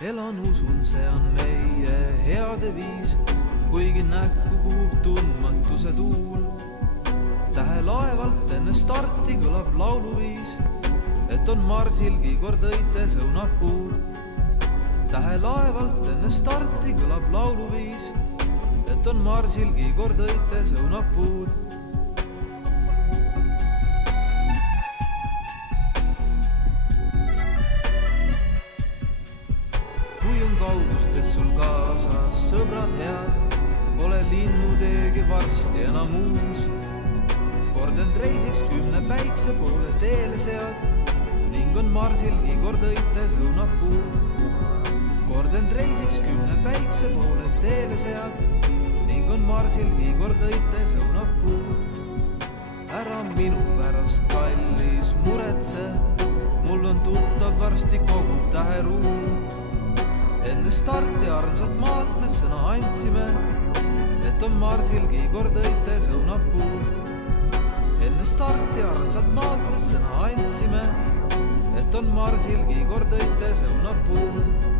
elan, usun, see on meie heade viis, kuigi näkku puhub tundmatuse tuul. Tähelaevalt enne starti kõlab lauluviis, et on marsilgi kord õites õunapuud. Tähelaevalt enne starti kõlab lauluviis, et on marsilgi kord õites õunapuud. Kui on kaugustes sul kaasas sõbrad head, pole linnuteegi varsti enam uus. Kord end reisiks 10 päikse poole teele sead ning on marsilgi kord õites õunapuud. Kord end reisiks 10 päikse poole teele sead ning on marsilgi kord õites õunapuud. Ära minu pärast, kallis, muretse, mul on tuttav varsti kogu täheruum. Enne starti armsat maalt me sõna andsime, et on marsilgi kord õites õunapuud. Enne starti armsat maalt me sõna andsime, et on marsilgi kord õites õunapuud.